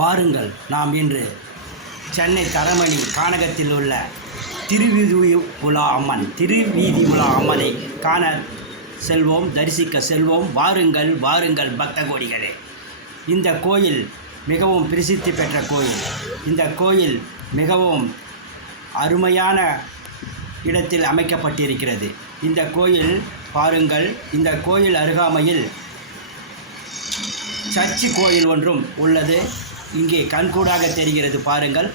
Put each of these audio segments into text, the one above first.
வாருங்கள், நாம் இன்று சென்னை தரமணி கானகத்தில் உள்ள திருவீதி உலா அம்மனை காண செல்வோம், தரிசிக்க செல்வோம். வாருங்கள் வாருங்கள் பக்த கோடிகளே. இந்த கோயில் மிகவும் பிரசித்தி பெற்ற கோயில். இந்த கோயில் மிகவும் அருமையான இடத்தில் அமைக்கப்பட்டிருக்கிறது. இந்த கோயில் பாருங்கள், இந்த கோயில் அருகாமையில் சர்ச்சு கோயில் ஒன்றும் உள்ளது. இங்கே கண்கூடாக தெரிகிறது பாருங்கள்.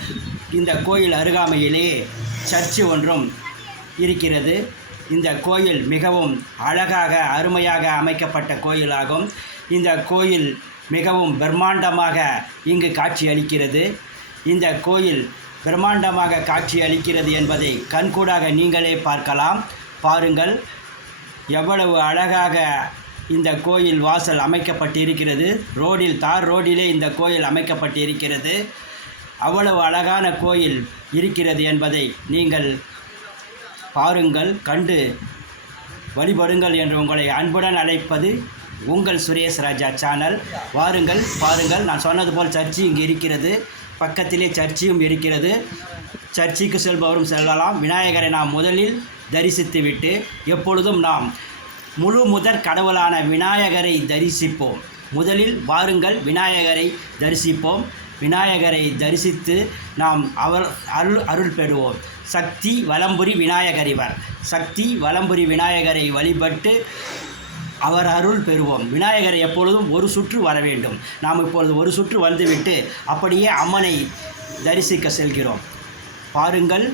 இந்த கோயில் அருகாமையிலே சர்ச்சு ஒன்றும் இருக்கிறது. இந்த கோயில் மிகவும் அழகாக அருமையாக அமைக்கப்பட்ட கோயிலாகும். இந்த கோயில் மிகவும் பிரம்மாண்டமாக இங்கு காட்சி அளிக்கிறது. இந்த கோயில் பிரம்மாண்டமாக காட்சி அளிக்கிறது என்பதை கண்கூடாக நீங்களே பார்க்கலாம். பாருங்கள், எவ்வளவு அழகாக இந்த கோயில் வாசல் அமைக்கப்பட்டு இருக்கிறது. தார் ரோடிலே இந்த கோயில் அமைக்கப்பட்டு இருக்கிறது. அவ்வளவு அழகான கோயில் இருக்கிறது என்பதை நீங்கள் பாருங்கள், கண்டு வழிபடுங்கள் என்று உங்களை அன்புடன் அழைப்பது உங்கள் சுரேஷ் ராஜா சேனல். வாருங்கள் பாருங்கள். நான் சொன்னது போல் சர்ச்சு இங்கு இருக்கிறது. பக்கத்திலே சர்ச்சியும் இருக்கிறது. சர்ச்சுக்கு செல்பவரும் செல்லலாம். விநாயகரை நாம் முதலில் தரிசித்துவிட்டு எப்பொழுதும் நாம் முதற் கடவுளான விநாயகரை தரிசிப்போம். முதலில் வாருங்கள், விநாயகரை தரிசிப்போம். விநாயகரை தரிசித்து நாம் அருள் பெறுவோம். சக்தி வலம்புரி விநாயகர் இவர். சக்தி வலம்புரி விநாயகரை வழிபட்டு அவர் அருள் பெறுவோம். விநாயகரை எப்பொழுதும் ஒரு சுற்று வர வேண்டும். நாம் இப்பொழுது ஒரு சுற்று வந்துவிட்டு அப்படியே அம்மனை தரிசிக்க செல்கிறோம். பாருங்கள்,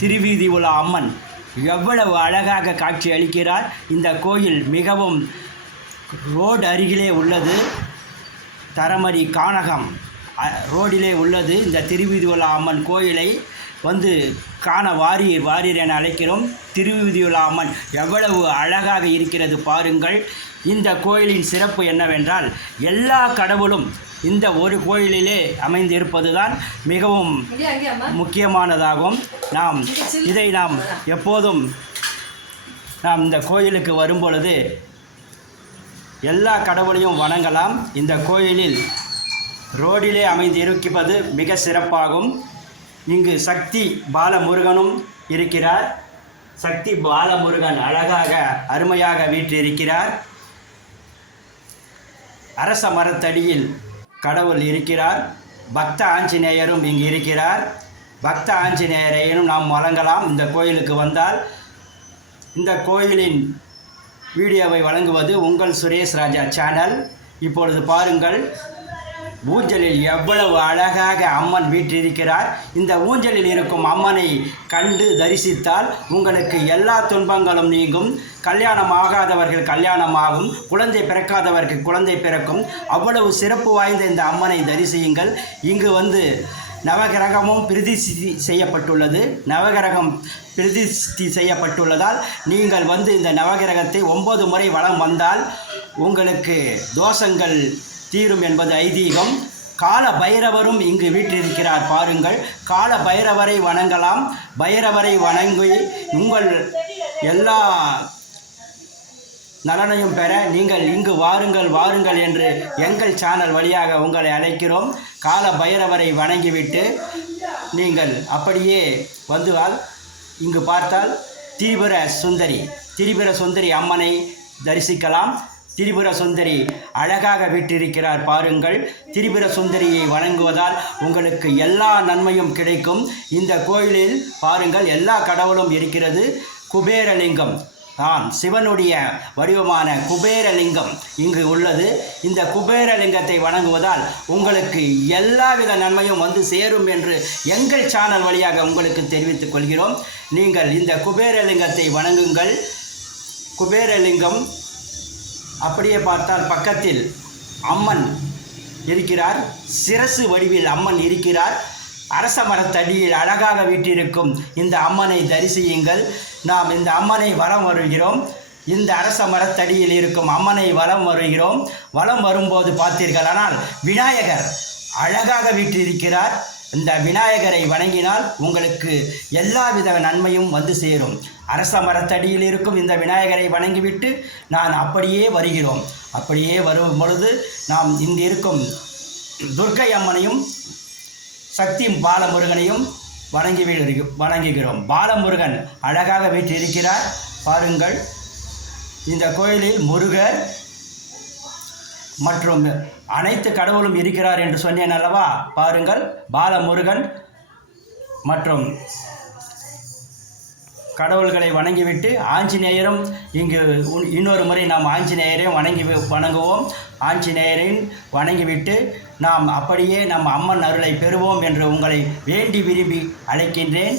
திருவீதி உலா அம்மன் எவ்வளவு அழகாக காட்சி அளிக்கிறார். இந்த கோயில் மிகவும் ரோடு அருகிலே உள்ளது. தரமணி கானகம் ரோடிலே உள்ளது. இந்த திருவீதி உலா அம்மன் கோயிலை வந்து காண வாரீர் என அழைக்கிறோம். திருவீதி உலா அம்மன் எவ்வளவு அழகாக இருக்கிறது பாருங்கள். இந்த கோயிலின் சிறப்பு என்னவென்றால், எல்லா கடவுளும் இந்த ஒரு கோயிலிலே அமைந்திருப்பது தான் மிகவும் முக்கியமானதாகும். இதை நாம் எப்போதும் இந்த கோயிலுக்கு வரும்பொழுது எல்லா கடவுளையும் வணங்கலாம். இந்த கோயிலில் ரோடிலே அமைந்திருப்பது மிக சிறப்பாகும். இங்கு சக்தி பாலமுருகனும் இருக்கிறார். சக்தி பாலமுருகன் அழகாக அருமையாக வீற்றிருக்கிறார். அரச மரத்தடியில் கடவுள் இருக்கிறார். பக்த ஆஞ்சநேயரும் இங்கு இருக்கிறார். பக்த ஆஞ்சநேயரையும் நாம் வழங்கலாம் இந்த கோயிலுக்கு வந்தால். இந்த கோயிலின் வீடியோவை வழங்குவது உங்கள் சுரேஷ் ராஜா சேனல். இப்பொழுது பாருங்கள், ஊஞ்சலில் எவ்வளவு அழகாக அம்மன் வீற்றிருக்கிறார். இந்த ஊஞ்சலில் இருக்கும் அம்மனை கண்டு தரிசித்தால் உங்களுக்கு எல்லா துன்பங்களும் நீங்கும். கல்யாணம் ஆகாதவர்கள் கல்யாணமாகும், குழந்தை பிறக்காதவர்கள் குழந்தை பிறக்கும். அவ்வளவு சிறப்பு வாய்ந்த இந்த அம்மனை தரிசியுங்கள். இங்கு வந்து நவகிரகமும் பிரதிஷ்டி செய்யப்பட்டுள்ளது. நவகிரகம் பிரதிஷ்டி செய்யப்பட்டுள்ளதால் நீங்கள் வந்து இந்த நவகிரகத்தை 9 முறை வலம் வந்தால் உங்களுக்கு தோஷங்கள் தீரும் என்பது ஐதீகம். கால பைரவரும் இங்கு வீற்றிருக்கிறார் பாருங்கள். கால பைரவரை வணங்கலாம். பைரவரை வணங்கி உங்கள் எல்லா நலனையும் பெற நீங்கள் இங்கு வாருங்கள் என்று எங்கள் சேனல் வழியாக உங்களை அழைக்கிறோம். கால பைரவரை வணங்கிவிட்டு நீங்கள் அப்படியே வந்துவால் இங்கு பார்த்தால் திரிபுர சுந்தரி அம்மனை தரிசிக்கலாம். திரிபுர சுந்தரி அழகாக வீற்றிருக்கிறார் பாருங்கள். திரிபுர சுந்தரியை வணங்குவதால் உங்களுக்கு எல்லா நன்மையும் கிடைக்கும். இந்த கோயிலில் பாருங்கள், எல்லா கடவுளும் இருக்கிறது. குபேரலிங்கம் சிவனுடைய வடிவமான குபேரலிங்கம் இங்கு உள்ளது. இந்த குபேரலிங்கத்தை வணங்குவதால் உங்களுக்கு எல்லாவித நன்மையும் வந்து சேரும் என்று எங்கள் சேனல் வழியாக உங்களுக்கு தெரிவித்துக் கொள்கிறோம். நீங்கள் இந்த குபேரலிங்கத்தை வணங்குங்கள். குபேரலிங்கம் அப்படியே பார்த்தால் பக்கத்தில் அம்மன் இருக்கிறார். சிரசு வடிவில் அம்மன் இருக்கிறார். அரச மரத்தடியில் அழகாக வீற்றிருக்கும் இந்த அம்மனை தரிசியுங்கள். நாம் இந்த அம்மனை வலம் வருகிறோம். இந்த அரச மரத்தடியில் இருக்கும் அம்மனை வலம் வருகிறோம். வலம் வரும்போது பார்த்தீர்களானால் விநாயகர் அழகாக வீற்றிருக்கிறார். இந்த விநாயகரை வணங்கினால் உங்களுக்கு எல்லாவித நன்மையும் வந்து சேரும். அரச மரத்தடியில் இருக்கும் இந்த விநாயகரை வணங்கிவிட்டு நான் அப்படியே வருகிறோம். அப்படியே வரும் பொழுது நாம் இங்கு இருக்கும் துர்க்கை அம்மனையும் சக்தி பாலமுருகனையும் வணங்குகிறோம். பாலமுருகன் அழகாக வீற்றிருக்கிறார் பாருங்கள். இந்த கோயிலில் முருகர் மற்றும் அனைத்து கடவுளும் இருக்கிறார் என்று சொன்னேன் அல்லவா. பாருங்கள், பாலமுருகன் மற்றும் கடவுள்களை வணங்கிவிட்டு ஆஞ்சநேயரும் இங்கு இன்னொரு முறை நாம் ஆஞ்சநேயரையும் வணங்குவோம். ஆஞ்சநேயரையும் வணங்கிவிட்டு நாம் அப்படியே நம் அம்மன் அருளை பெறுவோம் என்று உங்களை வேண்டி விரும்பி அழைக்கின்றேன்.